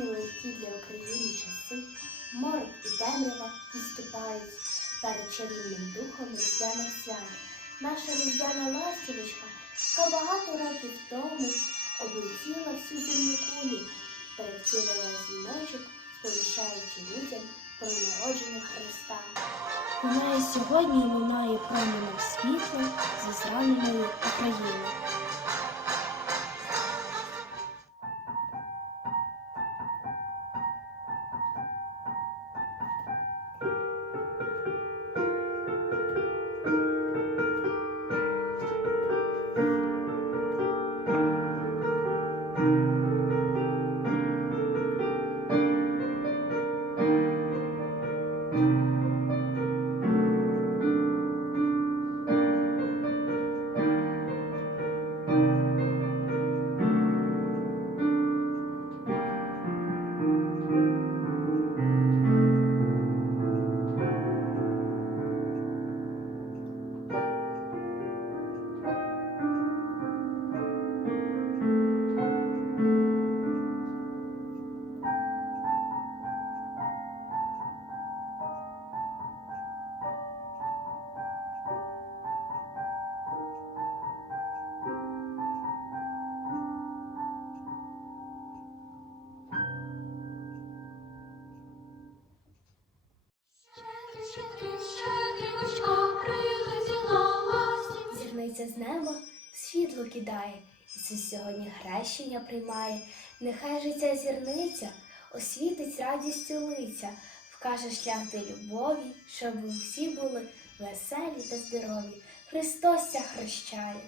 Всі нелегкі для України часи, морок і темрява відступають перед чарівним духом різдвяних свят. Наша різдвяна ластівочка, яка багато років тому облетіла всю земну кулю, перевтілила дзвіночок, сповіщаючи людям про народження Христа. Сьогодні і лунає промінем світло зі зраненої України. Зірниця з неба світло кидає, Ісус сьогодні хрещення приймає. Нехай ця зірниця освітить радістю лиця, вкаже шлях до любові, щоб всі були веселі та здорові. Христос ця хрещає.